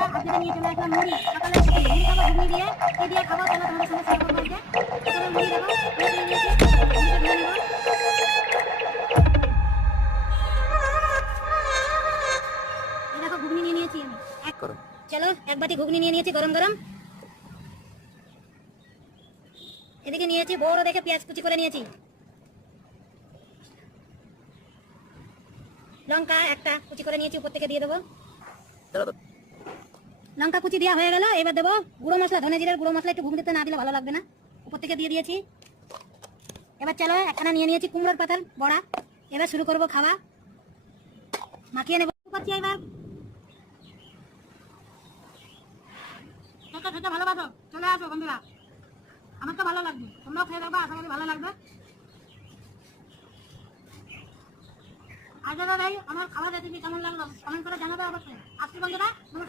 বন্ধুরা আজকে নিয়ে চলে আসলাম মুড়ি। সকালে মুড়ি খাবো ঘুগনি দিয়ে, কি দিয়ে খাবো চলো তোমাদের সঙ্গে শেয়ার করবো আজকে। চলো মুড়ি দেবো, মুড়ি তুলে নিয়েছি, মুড়িটা ধুয়ে নেবো। এই দেখো ঘুগনি নিয়ে নিয়েছি আমি চলো এক বাটি ঘুগনি নিয়ে নিয়েছি গরম গরম। এদিকে নিয়েছি বড় দেখে পেঁয়াজ কুচি করে নিয়েছি, লঙ্কা একটা কুচি করে নিয়েছি উপর থেকে দিয়ে দেবো। লঙ্কা কুচি দেওয়া হয়ে গেল, এবার দেবো গুঁড়ো মশলা, ধনে জিরার গুঁড়ো মশলা। একটু ঘুগনিতে না দিলে ভালো লাগবে না, উপর থেকে দিয়ে দিয়েছি। এবার চলো একখানা নিয়ে নিয়েছি কুমড়োর পাতার বড়া, এবার শুরু করবো খাওয়া। মাখিয়ে নেবো করছি এবার। খেতে ভালোবাসো চলে আসো বন্ধুরা, আমার তো ভালো লাগবে, তোমরাও খেয়ে দেখবা, আশা করি ভালো লাগবে। আজ আমার খাওয়া রেসিপি কেমন লাগলো কমেন্ট করে জানাবে অবশ্যই। আসছি বন্ধুরা, নমস্কার।